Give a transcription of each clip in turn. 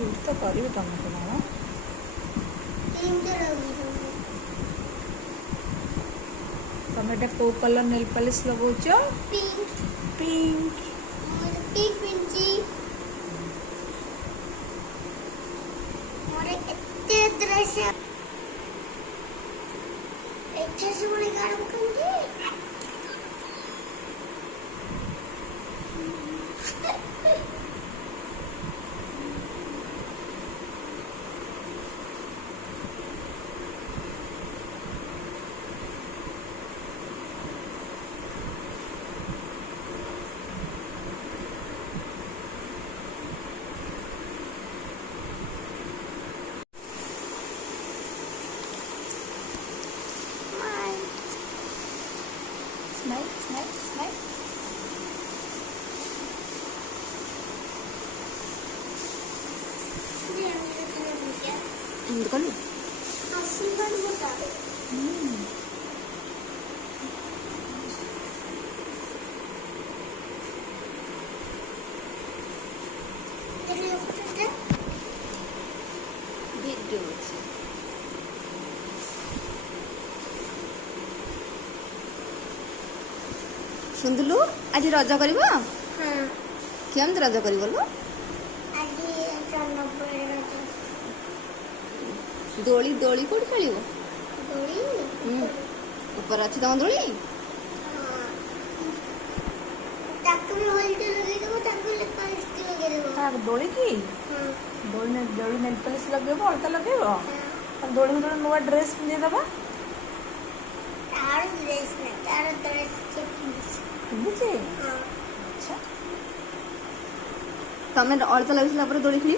चूट तो करी तुमको ना तुम एटा को कलर नेल पॉलिश लगाउछ पिंक पिंक पिंक पिंची मोरे एते दृश्य एथे से मोरे गाड़म कंदी स्माइल स्माइल स्माइल ఎందుకని ఆశీర్వాద్ బతా ଭିଡ଼ିଓ सुंदलु आज रज कर केमती रज कर दोली दोली कौट खेल ऊपर अच्छी तुम दोली दोली की दोली दोली नेल पॉलिश लगे अलता लगे दोली में नुआ ड्रेस पिंधेदबा अच्छा तमें अलता लगे दोली खेल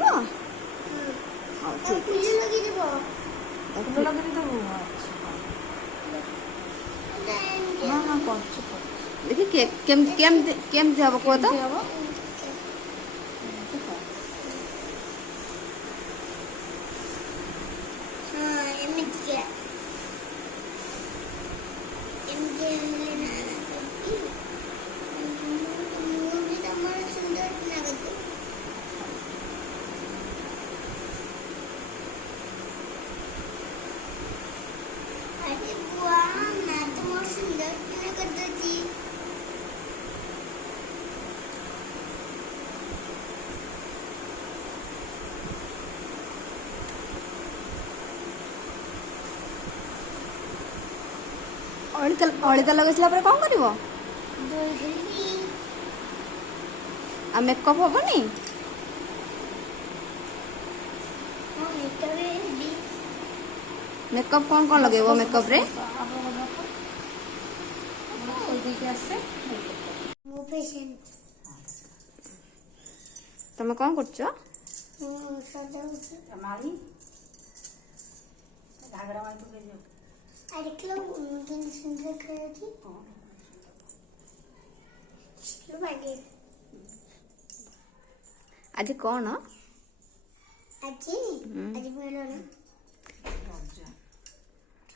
देखिए केमती हम कह तो अलिता लगे कौन कर मेकअप हेनी मेकअप कौन कौन लगे मेकअप रे तुम कौन कर आज कौन आज मेरा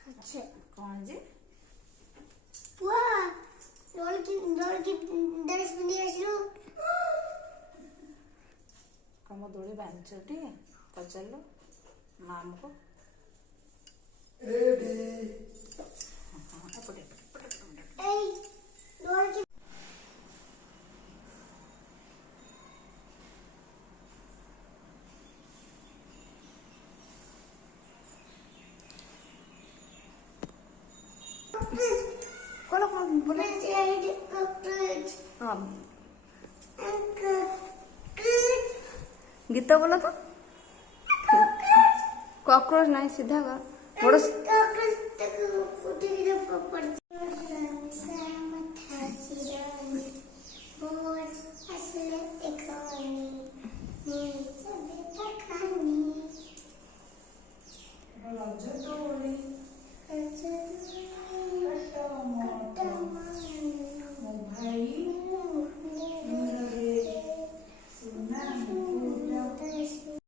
अच्छा कौन जी वाह रोल की ड्रेस पिंदी आसलु कम दोली बांधछटी पचारलो माम को रेडी ए रोल की कौन बोले हाँ गीत बोलो तो कॉकरोच नहीं सीधा कर